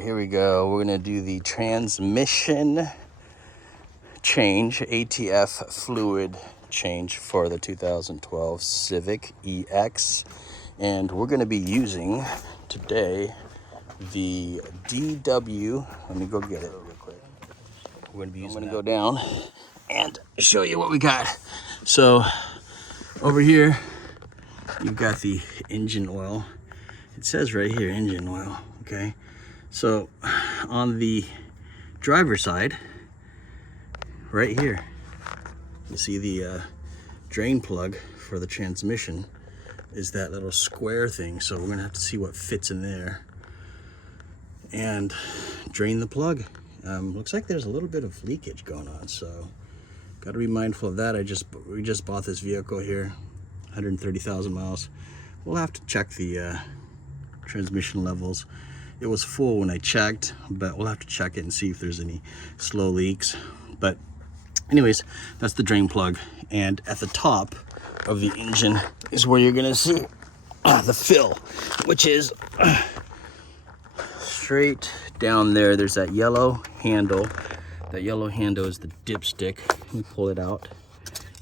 right, here we go. We're gonna do the transmission change, ATF fluid change for the 2012 Civic EX. And we're gonna be using today the let me go get it real quick. We're gonna be using go down and show you what we got. So over here, you've got the engine oil. It says right here, engine oil, okay? So on the driver's side, right here, you see the drain plug for the transmission is that little square thing. So we're gonna have to see what fits in there and drain the plug. Looks like there's a little bit of leakage going on, so got to be mindful of that. We just bought this vehicle here, 130,000 miles. We'll have to check the transmission levels. It was full when I checked, but we'll have to check it and see if there's any slow leaks. But anyways, that's the drain plug. And at the top of the engine is where you're gonna see the fill, which is straight down there. There's that yellow handle. That yellow handle is the dipstick. Let me pull it out.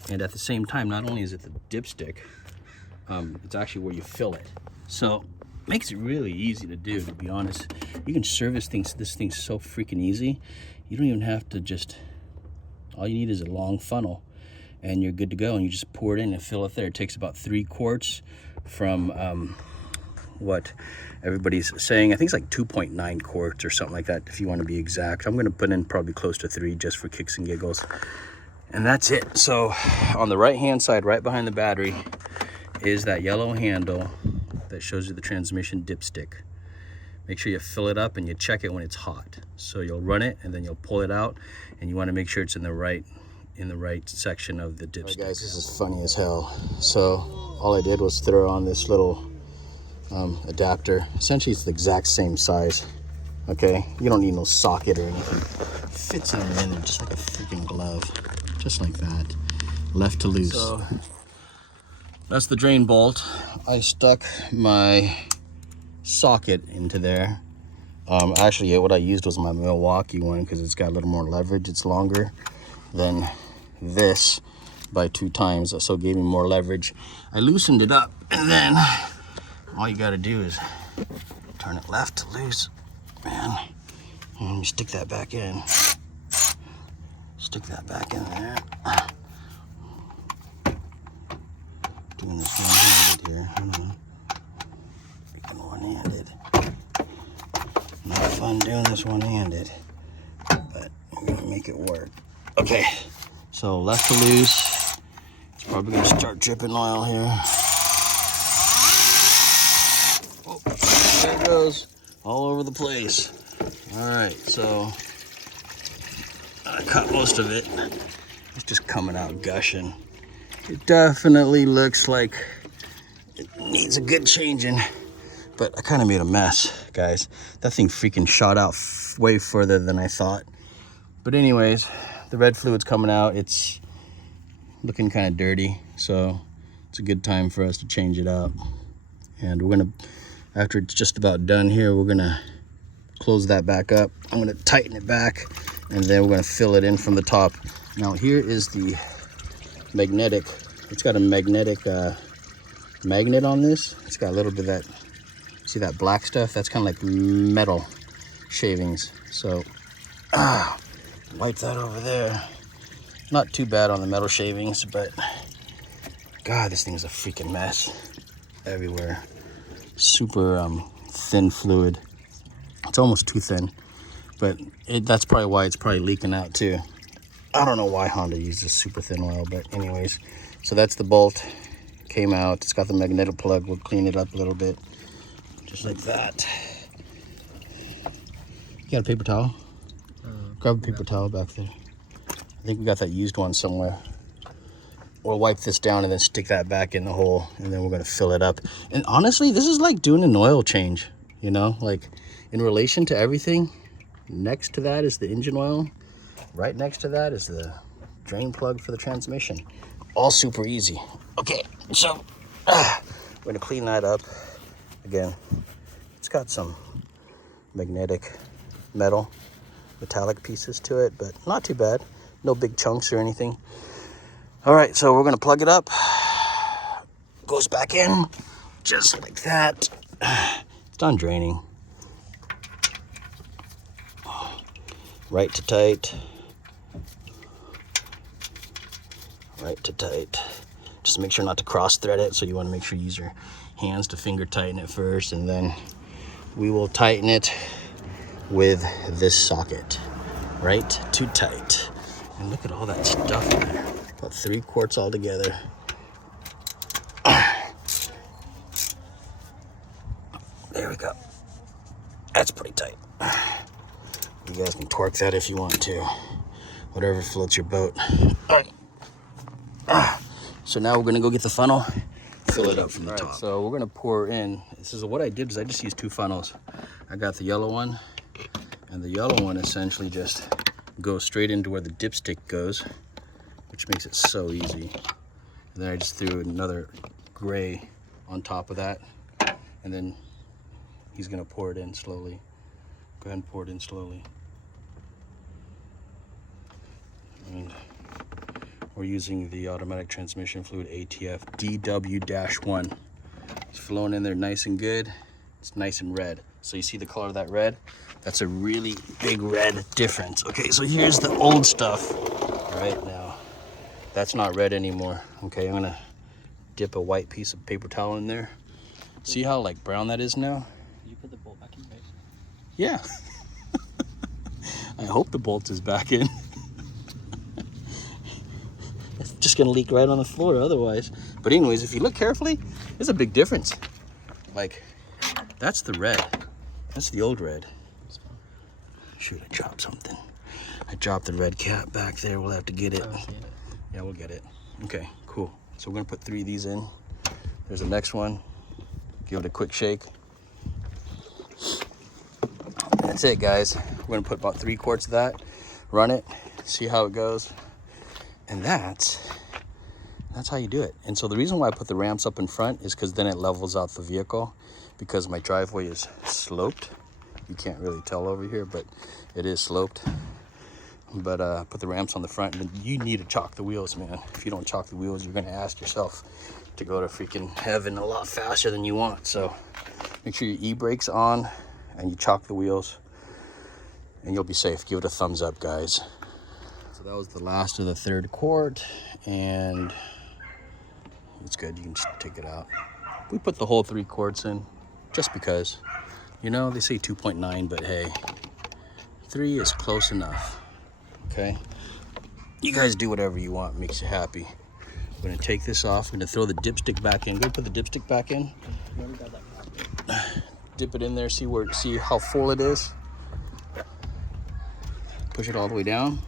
And at the same time, not only is it the dipstick, it's actually where you fill it. So makes it really easy to do, to be honest. You can service this thing so freaking easy. You don't even have to all you need is a long funnel and you're good to go, and you just pour it in and fill it there. It takes about 3 quarts from what everybody's saying. I think it's like 2.9 quarts or something like that, if you want to be exact. I'm going to put in probably close to 3 just for kicks and giggles. And that's it. So on the right hand side, right behind the battery, is that yellow handle that shows you the transmission dipstick. Make sure you fill it up and you check it when it's hot. So you'll run it and then you'll pull it out, and you want to make sure it's in the right section of the dipstick. All right, guys, this is funny as hell. So all I did was throw on this little adapter. Essentially it's the exact same size. Okay, you don't need no socket or anything. It fits in there just like a freaking glove, just like that, left to loose. So that's the drain bolt. I stuck my socket into there. Actually, what I used was my Milwaukee one because it's got a little more leverage. It's longer than this by 2 times, so it gave me more leverage. I loosened it up, and then all you got to do is turn it left to loose, man, and you stick that back in. Stick that back in there. Doing this one-handed here. I don't know. Freaking one-handed. Not fun doing this one-handed, but I'm gonna make it work. Okay, so left to loose. It's probably gonna start dripping oil here. Oh, there it goes, all over the place. All right, so I cut most of it. It's just coming out gushing. It definitely looks like it needs a good changing, but I kind of made a mess, guys. That thing freaking shot out way further than I thought. But anyways, the red fluid's coming out. It's looking kind of dirty, so it's a good time for us to change it out. And we're gonna, after it's just about done here, we're gonna close that back up. I'm gonna tighten it back, and then we're gonna fill it in from the top. Now here is the magnetic. It's got a magnetic magnet on this. It's got a little bit of that, see that black stuff? That's kind of like metal shavings. So wipe that over there. Not too bad on the metal shavings, but God, this thing is a freaking mess everywhere. Super thin fluid. It's almost too thin, but that's probably why it's probably leaking out too. I don't know why Honda uses super thin oil, but anyways, so that's the bolt. Came out. It's got the magnetic plug. We'll clean it up a little bit, just like that. You got a paper towel? Grab a paper towel back there. I think we got that used one somewhere. We'll wipe this down and then stick that back in the hole, and then we're gonna fill it up. And honestly, this is like doing an oil change, you know, like in relation to everything. Next to that is the engine oil. Right next to that is the drain plug for the transmission. All super easy. Okay, so we're gonna clean that up. Again, it's got some magnetic metallic pieces to it, but not too bad. No big chunks or anything. All right, so we're gonna plug it up. Goes back in, just like that. It's done draining. Right to tight. Right to tight. Just make sure not to cross thread it, so you want to make sure you use your hands to finger tighten it first, and then we will tighten it with this socket. Right to tight. And look at all that stuff in there. About 3 quarts all together. There we go. That's pretty tight. You guys can torque that if you want to. Whatever floats your boat. All right. So now we're gonna go get the funnel, fill it up from the top. So we're gonna pour in. This is what I did, is I just used 2 funnels. I got the yellow one, and the yellow one essentially just goes straight into where the dipstick goes, which makes it so easy. And then I just threw another gray on top of that, and then he's gonna pour it in slowly. Go ahead and pour it in slowly. And we're using the automatic transmission fluid ATF DW-1. It's flowing in there nice and good. It's nice and red. So you see the color of that red? That's a really big red difference. Okay, so here's the old stuff. All right, now that's not red anymore. Okay, I'm gonna dip a white piece of paper towel in there. See how like brown that is now? Did you put the bolt back in, right? Yeah. I hope the bolt is back in. It's just gonna leak right on the floor otherwise. But anyways, if you look carefully, there's a big difference. Like, that's the red. That's the old red. Shoot, I dropped something. I dropped the red cap back there. We'll have to get it. Yeah, we'll get it. Okay, cool. So we're gonna put 3 of these in. There's the next one. Give it a quick shake. That's it, guys. We're gonna put about 3 quarts of that, run it, see how it goes. And that's how you do it. And so the reason why I put the ramps up in front is because then it levels out the vehicle, because my driveway is sloped. You can't really tell over here, but it is sloped. But put the ramps on the front, and you need to chalk the wheels, man. If you don't chalk the wheels, you're gonna ask yourself to go to freaking heaven a lot faster than you want. So make sure your e-brake's on and you chalk the wheels, and you'll be safe. Give it a thumbs up, guys. So that was the last of the 3rd quart, and it's good. You can just take it out. We put the whole 3 quarts in just because, you know, they say 2.9, but hey, 3 is close enough. Okay, you guys do whatever you want, makes you happy. We're gonna take this off. We're gonna throw the dipstick back in. Go put the dipstick back in. Dip it in there. See how full it is. Push it all the way down.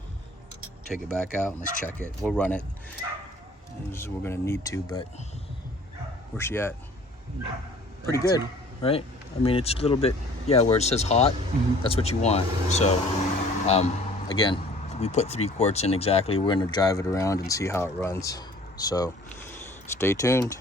Take it back out and let's check it. We'll run it. We're gonna need to, but where's she at? Pretty good, right? I mean, it's a little bit, yeah, where it says hot, that's what you want. So, again, we put 3 quarts in exactly. We're gonna drive it around and see how it runs. So, stay tuned.